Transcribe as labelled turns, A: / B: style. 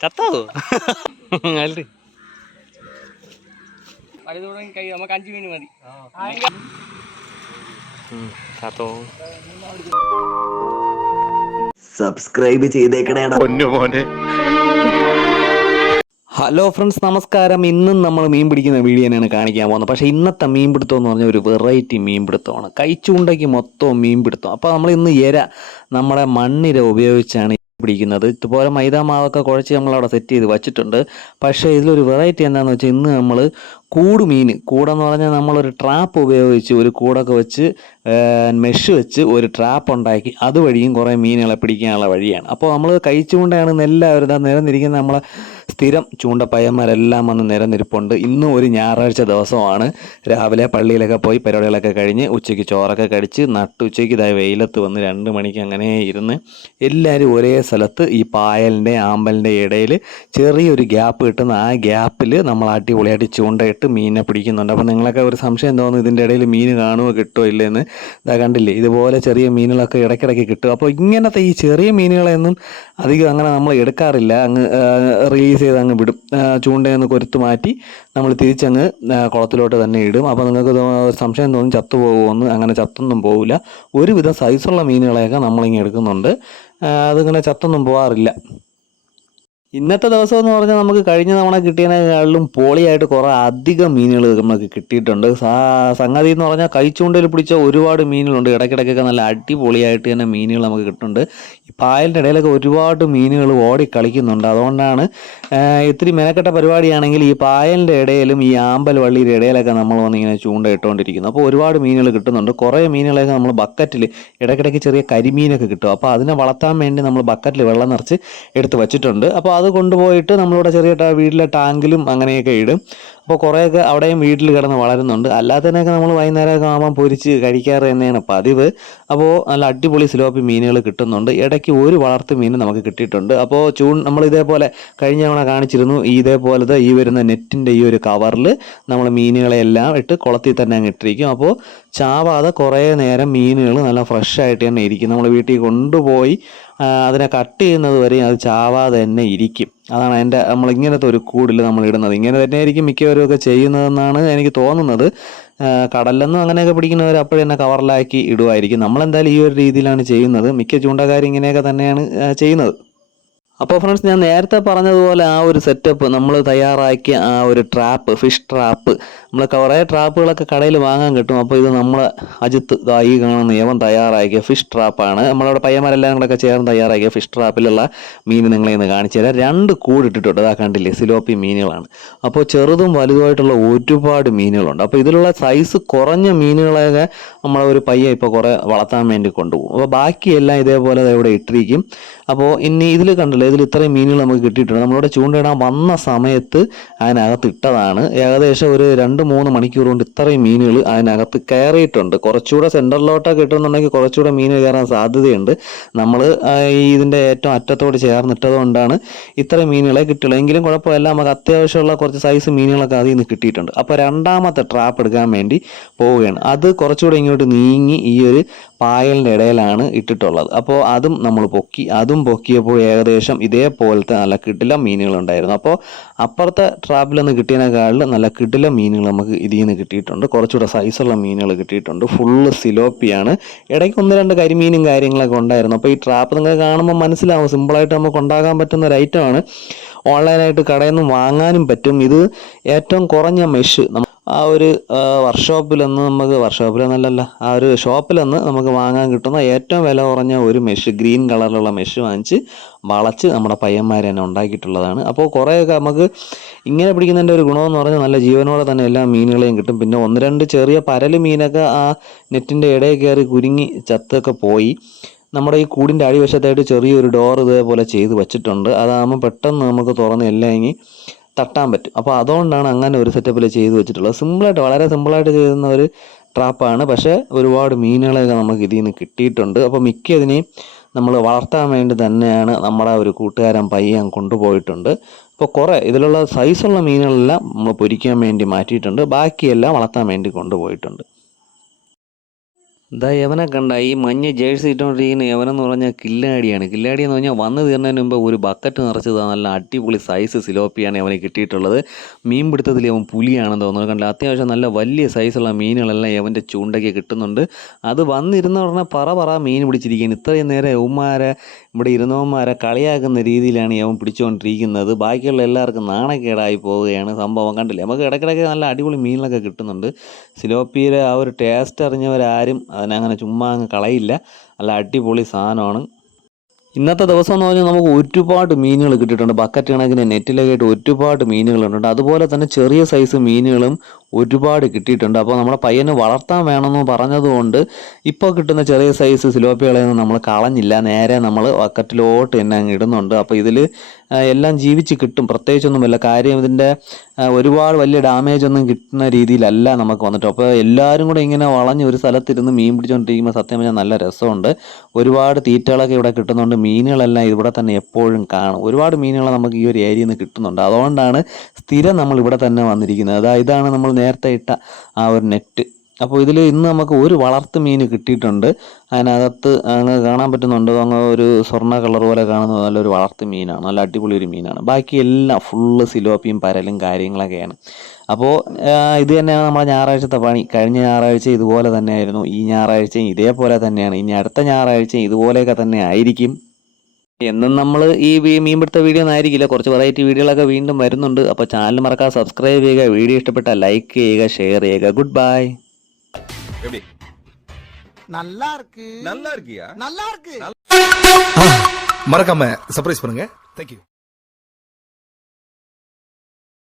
A: ചത്തോ അല്ലേ
B: നമുക്ക് അഞ്ച് മീൻ മതി.
A: ചത്തോ
C: സബ്സ്ക്രൈബ് ചെയ്തേക്കണേടാ.
A: ഹലോ ഫ്രണ്ട്സ് നമസ്കാരം. ഇന്നും നമ്മൾ മീൻ പിടിക്കുന്ന വീഡിയോ തന്നെയാണ് കാണിക്കാൻ പോകുന്നത്. പക്ഷേ ഇന്നത്തെ മീൻ പിടുത്തം എന്ന് പറഞ്ഞാൽ ഒരു വെറൈറ്റി മീൻ പിടുത്തമാണ്. കൈച്ചൂണ്ടയ്ക്ക് മൊത്തം മീൻ പിടുത്തം. അപ്പോൾ നമ്മൾ ഇന്ന് ഇര നമ്മുടെ മണ്ണിര ഉപയോഗിച്ചാണ് പിടിക്കുന്നത്. ഇതുപോലെ മൈദ മാവൊക്കെ കുഴച്ച് നമ്മൾ അവിടെ സെറ്റ് ചെയ്ത് വെച്ചിട്ടുണ്ട്. പക്ഷേ ഇതിലൊരു വെറൈറ്റി എന്താണെന്ന് വെച്ചാൽ ഇന്ന് നമ്മൾ കൂട് മീൻ കൂടെന്ന് പറഞ്ഞാൽ നമ്മളൊരു ട്രാപ്പ് ഉപയോഗിച്ച് ഒരു കൂടൊക്കെ വെച്ച് മെഷ് വെച്ച് ഒരു ട്രാപ്പ് ഉണ്ടാക്കി അതുവഴിയും കുറേ മീനുകളെ പിടിക്കാനുള്ള വഴിയാണ്. അപ്പോൾ നമ്മൾ കഴിച്ചുകൊണ്ടാണ് എല്ലാവരും ഇതാ നിരന്നിരിക്കുന്ന നമ്മളെ സ്ഥിരം ചൂണ്ടപ്പയ്യന്മാരെല്ലാം വന്ന് നിരന്നിരിപ്പുണ്ട്. ഇന്നും ഒരു ഞായറാഴ്ച ദിവസമാണ്. രാവിലെ പള്ളിയിലൊക്കെ പോയി പരിപാടികളൊക്കെ കഴിഞ്ഞ് ഉച്ചയ്ക്ക് ചോറൊക്കെ കഴിച്ച് നട്ടുച്ചയ്ക്ക് ഇതായി വെയിലത്ത് വന്ന് രണ്ട് മണിക്ക് അങ്ങനെ ഇരുന്ന് എല്ലാവരും ഒരേ സ്ഥലത്ത് ഈ പായലിന്റെ ആമ്പലിന്റെ ഇടയിൽ ചെറിയൊരു ഗ്യാപ്പ് കിട്ടുന്ന ആ ഗ്യാപ്പിൽ നമ്മൾ അടിപൊളിയായിട്ട് ചൂണ്ടയിട്ട് മീനിനെ പിടിക്കുന്നുണ്ട്. അപ്പോൾ നിങ്ങളൊക്കെ ഒരു സംശയം തോന്നുന്നു ഇതിന്റെ ഇടയിൽ മീൻ കാണുമോ കിട്ടുമോ ഇല്ലെന്ന്? ഇതാ കണ്ടില്ലേ ഇതുപോലെ ചെറിയ മീനുകളൊക്കെ ഇടയ്ക്കിടയ്ക്ക് കിട്ടും. അപ്പോൾ ഇങ്ങനത്തെ ഈ ചെറിയ മീനുകളെയൊന്നും അധികം അങ്ങനെ നമ്മൾ എടുക്കാറില്ല. അങ്ങ് റിലീസ് ചെയ്ത് അങ്ങ് വിടും. ചൂണ്ടയൊന്ന് കൊരുത്ത് മാറ്റി നമ്മൾ തിരിച്ചങ്ങ് കുളത്തിലോട്ട് തന്നെ ഇടും. അപ്പോൾ നിങ്ങൾക്ക് സംശയം തോന്നും ചത്തു പോകുമെന്ന് അങ്ങനെ ചത്തൊന്നും പോകില്ല ഒരുവിധം സൈസുള്ള മീനുകളെയൊക്കെ നമ്മളിങ്ങനെ എടുക്കുന്നുണ്ട്. അതിങ്ങനെ ചത്തൊന്നും പോകാറില്ല ഇന്നത്തെ ദിവസം എന്ന് പറഞ്ഞാൽ നമുക്ക് കഴിഞ്ഞ തവണ കിട്ടിയതിനേക്കാളും പോളിയായിട്ട് കുറേ അധികം മീനുകൾ നമുക്ക് കിട്ടിയിട്ടുണ്ട്. സംഗതി എന്ന് പറഞ്ഞാൽ കൈച്ചൂണ്ടയിൽ പിടിച്ച ഒരുപാട് മീനുകളുണ്ട്. ഇടയ്ക്കിടയ്ക്കൊക്കെ നല്ല അടിപൊളിയായിട്ട് തന്നെ മീനുകൾ നമുക്ക് കിട്ടുന്നുണ്ട്. ഈ പായലിന്റെ ഇടയിലൊക്കെ ഒരുപാട് മീനുകൾ ഓടി കളിക്കുന്നുണ്ട്. അതുകൊണ്ടാണ് ഇത്തിരി മെനക്കെട്ട പരിപാടിയാണെങ്കിൽ ഈ പായലിന്റെ ഇടയിലും ഈ ആമ്പൽ വള്ളിയുടെ ഇടയിലൊക്കെ നമ്മൾ വന്നിങ്ങനെ ചൂണ്ട ഇട്ടുകൊണ്ടിരിക്കുന്നു അപ്പോൾ ഒരുപാട് മീനുകൾ കിട്ടുന്നുണ്ട്. കുറേ മീനുകളൊക്കെ നമ്മൾ ബക്കറ്റിൽ ഇടയ്ക്കിടയ്ക്ക് ചെറിയ കരിമീനൊക്കെ കിട്ടും. അപ്പോൾ അതിനെ വളർത്താൻ വേണ്ടി നമ്മൾ ബക്കറ്റിൽ വെള്ളം നിറച്ച് എടുത്ത് വച്ചിട്ടുണ്ട്. അപ്പോൾ അത് കൊണ്ടുപോയിട്ട് നമ്മളിവിടെ ചെറിയ വീട്ടിലെ ടാങ്കിലും അങ്ങനെയൊക്കെ ഇടും. അപ്പോൾ കുറേയൊക്കെ അവിടെയും വീട്ടിൽ കിടന്ന് വളരുന്നുണ്ട്. അല്ലാത്തതിനൊക്കെ നമ്മൾ വൈകുന്നേരമൊക്കെ ആകുമ്പോൾ പൊരിച്ച് കഴിക്കാറ് തന്നെയാണ് പതിവ്. അപ്പോൾ നല്ല അടിപൊളി സിലോപ്പി മീനുകൾ കിട്ടുന്നുണ്ട്. ഇടയ്ക്ക് ഒരു വളർത്തു മീൻ നമുക്ക് കിട്ടിയിട്ടുണ്ട്. അപ്പോൾ ചൂൺ നമ്മൾ ഇതേപോലെ കഴിഞ്ഞ തവണ കാണിച്ചിരുന്നു ഇതേപോലത്തെ ഈ വരുന്ന നെറ്റിന്റെ ഈ ഒരു കവറിൽ നമ്മൾ മീനുകളെല്ലാം ഇട്ട് കുളത്തിൽ തന്നെ അങ്ങ് ഇട്ടിരിക്കും. അപ്പോൾ ചാവാതെ കുറേ നേരം മീനുകൾ നല്ല ഫ്രഷ് ആയിട്ട് തന്നെ ഇരിക്കും. നമ്മൾ വീട്ടിൽ കൊണ്ടുപോയി അതിനെ കട്ട് ചെയ്യുന്നത് വരെയും അത് ചാവാതെ തന്നെ ഇരിക്കും. അതാണ് അതിന്റെ നമ്മൾ ഇങ്ങനത്തെ ഒരു കൂടിൽ നമ്മൾ ഇടുന്നത്. ഇങ്ങനെ തന്നെയായിരിക്കും മിക്കവരും ഒക്കെ ചെയ്യുന്നതെന്നാണ് എനിക്ക് തോന്നുന്നത്. കടലിലൊന്നും അങ്ങനെയൊക്കെ പിടിക്കുന്നവർ അപ്പോഴും തന്നെ കവറിലാക്കി ഇടുമായിരിക്കും നമ്മളെന്തായാലും ഈ ഒരു രീതിയിലാണ് ചെയ്യുന്നത്. മിക്ക ചൂണ്ടക്കാർ ഇങ്ങനെയൊക്കെ തന്നെയാണ് ചെയ്യുന്നത്. അപ്പോൾ ഫ്രണ്ട്സ് ഞാൻ നേരത്തെ പറഞ്ഞതുപോലെ ആ ഒരു സെറ്റപ്പ് നമ്മൾ തയ്യാറാക്കിയ ആ ഒരു ട്രാപ്പ് ഫിഷ് ട്രാപ്പ് നമ്മൾ കുറേ ട്രാപ്പുകളൊക്കെ കടയിൽ വാങ്ങാൻ കിട്ടും. അപ്പോൾ ഇത് നമ്മൾ അജിത്ത് ഈ കാണുന്ന ഏവൻ തയ്യാറാക്കിയ ഫിഷ് ട്രാപ്പാണ് നമ്മളവിടെ പയ്യന്മാരെല്ലാം കൂടെ ഒക്കെ ചേർന്ന് തയ്യാറാക്കിയ ഫിഷ് ട്രാപ്പിലുള്ള മീൻ നിങ്ങളെ ഇന്ന് കാണിച്ചു തരാം. രണ്ട് കൂടിട്ടിട്ടുണ്ട് അതാ കണ്ടില്ലേ സിലോപ്പി മീനുകളാണ്. അപ്പോൾ ചെറുതും വലുതുമായിട്ടുള്ള ഒരുപാട് മീനുകളുണ്ട്. അപ്പോൾ ഇതിലുള്ള സൈസ് കുറഞ്ഞ മീനുകളെയൊക്കെ നമ്മൾ ഒരു പയ്യ ഇപ്പോൾ കുറേ വളർത്താൻ വേണ്ടി കൊണ്ടുപോകും. അപ്പോൾ ബാക്കിയെല്ലാം ഇതേപോലെ ഇവിടെ ഇട്ടിരിക്കും. അപ്പോൾ ഇനി ഇതിൽ കണ്ടില്ലേ ഇതിൽ ഇത്രയും മീനുകൾ നമുക്ക് കിട്ടിയിട്ടുണ്ട്. നമ്മളിവിടെ ചൂണ്ടയിടാൻ വന്ന സമയത്ത് അതിനകത്ത് ഇട്ടതാണ്. ഏകദേശം ഒരു രണ്ട് മൂന്ന് മണിക്കൂർ കൊണ്ട് ഇത്രയും മീനുകൾ അതിനകത്ത് കയറിയിട്ടുണ്ട്. കുറച്ചുകൂടെ സെന്ററിലോട്ടൊക്കെ ഇട്ടുന്നുണ്ടെങ്കിൽ കുറച്ചുകൂടെ മീൻ കയറാൻ സാധ്യതയുണ്ട്. നമ്മൾ ഈ ഇതിന്റെ ഏറ്റവും അറ്റത്തോട് ചേർന്നിട്ടത് കൊണ്ടാണ് ഇത്രയും മീനുകളെ കിട്ടുള്ളൂ എങ്കിലും കുഴപ്പമില്ല. നമുക്ക് അത്യാവശ്യമുള്ള കുറച്ച് സൈസ് മീനുകളൊക്കെ അതിൽ നിന്ന് കിട്ടിയിട്ടുണ്ട്. അപ്പോൾ രണ്ടാമത്തെ ട്രാപ്പ് എടുക്കാൻ വേണ്ടി പോവുകയാണ്. അത് കുറച്ചുകൂടെ ഇങ്ങോട്ട് നീങ്ങി ഈ ഒരു പായലിന്റെ ഇടയിലാണ് ഇട്ടിട്ടുള്ളത്. അപ്പോൾ അതും നമ്മൾ പൊക്കി അതും പൊക്കിയപ്പോൾ ഏകദേശം ഇതേപോലത്തെ നല്ല കിടില മീനുകളുണ്ടായിരുന്നു. അപ്പോൾ അപ്പുറത്തെ ട്രാപ്പിൽ നിന്ന് കിട്ടിയതിനേക്കാളും നല്ല കിടില മീനുകൾ നമുക്ക് ഇതിൽ നിന്ന് കിട്ടിയിട്ടുണ്ട്. കുറച്ചുകൂടെ സൈസുള്ള മീനുകൾ കിട്ടിയിട്ടുണ്ട്. ഫുള്ള് സിലോപ്പിയാണ്. ഇടയ്ക്ക് ഒന്ന് രണ്ട് കരിമീനും കാര്യങ്ങളൊക്കെ ഉണ്ടായിരുന്നു. അപ്പോൾ ഈ ട്രാപ്പ് നിങ്ങൾ കാണുമ്പോൾ മനസ്സിലാവും. സിമ്പിളായിട്ട് നമുക്ക് ഉണ്ടാക്കാൻ പറ്റുന്ന ഒരു ഐറ്റമാണ് ഓൺലൈനായിട്ട് കടയിൽ നിന്ന് വാങ്ങാനും പറ്റും. ഇത് ഏറ്റവും കുറഞ്ഞ മെഷ് ആ ഒരു വർക്ക്ഷോപ്പിലൊന്ന് നമുക്ക് വർക്ക്ഷോപ്പിൽ വർക്ക്ഷോപ്പിലൊന്നല്ലല്ല ആ ഒരു ഷോപ്പിലൊന്ന് നമുക്ക് വാങ്ങാൻ കിട്ടുന്ന ഏറ്റവും വില കുറഞ്ഞ ഒരു മെഷ് ഗ്രീൻ കളറിലുള്ള മെഷ് വാങ്ങിച്ച് വളച്ച് നമ്മുടെ പയ്യന്മാർ തന്നെ ഉണ്ടാക്കിയിട്ടുള്ളതാണ്. അപ്പോൾ കുറേയൊക്കെ നമുക്ക് ഇങ്ങനെ പിടിക്കുന്നതിന്റെ ഒരു ഗുണമെന്ന് പറഞ്ഞാൽ നല്ല ജീവനോടെ തന്നെ എല്ലാ മീനുകളെയും കിട്ടും. പിന്നെ ഒന്ന് രണ്ട് ചെറിയ പരൽ മീനൊക്കെ ആ നെറ്റിന്റെ ഇടയിൽ കയറി കുരുങ്ങി ചത്തൊക്കെ പോയി. നമ്മുടെ ഈ കൂടിന്റെ അടിവശത്തായിട്ട് ചെറിയൊരു ഡോർ ഇതേപോലെ ചെയ്ത് വെച്ചിട്ടുണ്ട്. അതാകുമ്പോൾ പെട്ടെന്ന് നമുക്ക് തുറന്ന് എല്ലാം ഇങ്ങി തട്ടാൻ പറ്റും. അപ്പോൾ അതുകൊണ്ടാണ് അങ്ങനെ ഒരു സെറ്റപ്പിൽ ചെയ്ത് വെച്ചിട്ടുള്ളത്. സിമ്പിളായിട്ട് വളരെ സിമ്പിളായിട്ട് ചെയ്യുന്ന ഒരു ട്രാപ്പാണ് പക്ഷേ ഒരുപാട് മീനുകളെയൊക്കെ നമുക്ക് ഇതിൽ നിന്ന് കിട്ടിയിട്ടുണ്ട്. അപ്പോൾ മിക്ക ഇതിനെയും നമ്മൾ വളർത്താൻ വേണ്ടി തന്നെയാണ് നമ്മുടെ ഒരു കൂട്ടുകാരൻ പയ്യൻ കൊണ്ടുപോയിട്ടുണ്ട്. ഇപ്പോൾ കുറേ ഇതിലുള്ള സൈസുള്ള മീനുകളെല്ലാം നമ്മൾ പൊരിക്കാൻ വേണ്ടി മാറ്റിയിട്ടുണ്ട്. ബാക്കിയെല്ലാം വളർത്താൻ വേണ്ടി കൊണ്ടുപോയിട്ടുണ്ട്. ഇതാ യവനെ കണ്ട ഈ മഞ്ഞ ജേഴ്സി ഇട്ടുകൊണ്ടിരിക്കുന്ന യവനെന്ന് പറഞ്ഞാൽ കില്ലാടിയാണ്. കില്ലാടി എന്ന് പറഞ്ഞാൽ വന്ന് തീർന്നതിന് മുമ്പ് ഒരു ബക്കറ്റ് നിറച്ചത് നല്ല അടിപൊളി സൈസ് സിലോപ്പിയാണ് അവന് കിട്ടിയിട്ടുള്ളത്. മീൻ പിടുത്തത്തിൽ അവൻ പുലിയാണെന്ന് തോന്നുന്നു. കണ്ടില്ല അത്യാവശ്യം നല്ല വലിയ സൈസുള്ള മീനുകളെല്ലാം യവന്റെ ചൂണ്ടയ്ക്ക് കിട്ടുന്നുണ്ട്. അത് വന്നിരുന്ന ഉടനെ പറ പറ മീൻ പിടിച്ചിരിക്കുകയാണ്. ഇത്രയും നേരം യവന്മാരെ ഇവിടെ ഇരുന്നവന്മാരെ കളിയാക്കുന്ന രീതിയിലാണ് യവൻ പിടിച്ചുകൊണ്ടിരിക്കുന്നത് ബാക്കിയുള്ള എല്ലാവർക്കും നാണക്കേടായി പോവുകയാണ് സംഭവം. കണ്ടില്ല? നമുക്ക് ഇടയ്ക്കിടയ്ക്ക് നല്ല അടിപൊളി മീനുകളൊക്കെ കിട്ടുന്നുണ്ട്. സിലോപ്പിയുടെ ആ ഒരു ടേസ്റ്റ് അറിഞ്ഞവരാരും അതിനങ്ങനെ ചുമ്മാ അങ്ങ് കളയില്ല. നല്ല അടിപൊളി സാധനമാണ്. ഇന്നത്തെ ദിവസം എന്ന് പറഞ്ഞാൽ നമുക്ക് ഒരുപാട് മീനുകൾ കിട്ടിയിട്ടുണ്ട്. ബക്കറ്റ് കണക്കിന് നെറ്റിലൊക്കെ ആയിട്ട് ഒരുപാട് മീനുകളുണ്ട്. അതുപോലെ തന്നെ ചെറിയ സൈസ് മീനുകളും ഒരുപാട് കിട്ടിയിട്ടുണ്ട്. അപ്പോൾ നമ്മളെ പയ്യന് വളർത്താൻ വേണമെന്ന് പറഞ്ഞതുകൊണ്ട് ഇപ്പോൾ കിട്ടുന്ന ചെറിയ സൈസ് സിലോപ്പികളെയൊന്നും നമ്മൾ കളഞ്ഞില്ല. നേരെ നമ്മൾ വക്കറ്റിലോട്ട് തന്നെ അങ്ങ് ഇടുന്നുണ്ട്. അപ്പോൾ ഇതിൽ എല്ലാം ജീവിച്ച് കിട്ടും. പ്രത്യേകിച്ചൊന്നുമില്ല. കാര്യം ഇതിന്റെ ഒരുപാട് വലിയ ഡാമേജ് ഒന്നും കിട്ടുന്ന രീതിയിലല്ല നമുക്ക് വന്നിട്ട്. അപ്പോൾ എല്ലാവരും കൂടെ ഇങ്ങനെ വളഞ്ഞ് ഒരു സ്ഥലത്തിരുന്ന് മീൻ പിടിച്ചുകൊണ്ടിരിക്കുമ്പോൾ സത്യം പറഞ്ഞാൽ നല്ല രസമുണ്ട്. ഒരുപാട് തീറ്റകളൊക്കെ ഇവിടെ കിട്ടുന്നുണ്ട്. മീനുകളെല്ലാം ഇവിടെ തന്നെ എപ്പോഴും കാണും. ഒരുപാട് മീനുകൾ നമുക്ക് ഈ ഒരു ഏരിയയിൽ നിന്ന് കിട്ടുന്നുണ്ട്. അതുകൊണ്ടാണ് സ്ഥിരം നമ്മൾ ഇവിടെ തന്നെ വന്നിരിക്കുന്നത്. അതായത് ഇതാണ് നമ്മൾ നേരത്തെ ഇട്ട ആ ഒരു നെറ്റ്. അപ്പോൾ ഇതിൽ ഇന്ന് നമുക്ക് ഒരു വളർത്ത് മീൻ കിട്ടിയിട്ടുണ്ട്. അതിനകത്ത് അങ്ങ് കാണാൻ പറ്റുന്നുണ്ട്? അങ്ങ് ഒരു സ്വർണ കളർ പോലെ കാണുന്ന നല്ലൊരു വളർത്ത് മീനാണ്. നല്ല അടിപൊളി ഒരു മീനാണ്. ബാക്കി എല്ലാം ഫുള്ള് സിലോപ്പിയും പരലും കാര്യങ്ങളൊക്കെയാണ്. അപ്പോൾ ഇത് തന്നെയാണ് നമ്മുടെ ഞായറാഴ്ചത്തെ പണി. കഴിഞ്ഞ ഞായറാഴ്ച ഇതുപോലെ തന്നെയായിരുന്നു. ഈ ഞായറാഴ്ചയും ഇതേപോലെ തന്നെയാണ്. ഇനി അടുത്ത ഞായറാഴ്ചയും ഇതുപോലെയൊക്കെ തന്നെ ആയിരിക്കും. എന്നും നമ്മൾ ഈ വി- മീൻപിടുത്ത വീഡിയോ ഒന്നും ആയിരിക്കില്ല കുറച്ച് വെറൈറ്റി വീഡിയോകളൊക്കെ വീണ്ടും വരുന്നുണ്ട് അപ്പോൾ ചാനൽ മറക്കാതെ സബ്സ്ക്രൈബ് ചെയ്യുക വീഡിയോ ഇഷ്ടപ്പെട്ടാൽ ലൈക്ക് ചെയ്യുക ഷെയർ ചെയ്യുക ഗുഡ് ബൈ
D: எப்படி
E: நல்லா இருக்கு
D: நல்லா இருக்கியா
E: நல்லா இருக்கு
F: மறக்காம சர்ப்ரைஸ் பண்ணுங்க தேங்க்யூ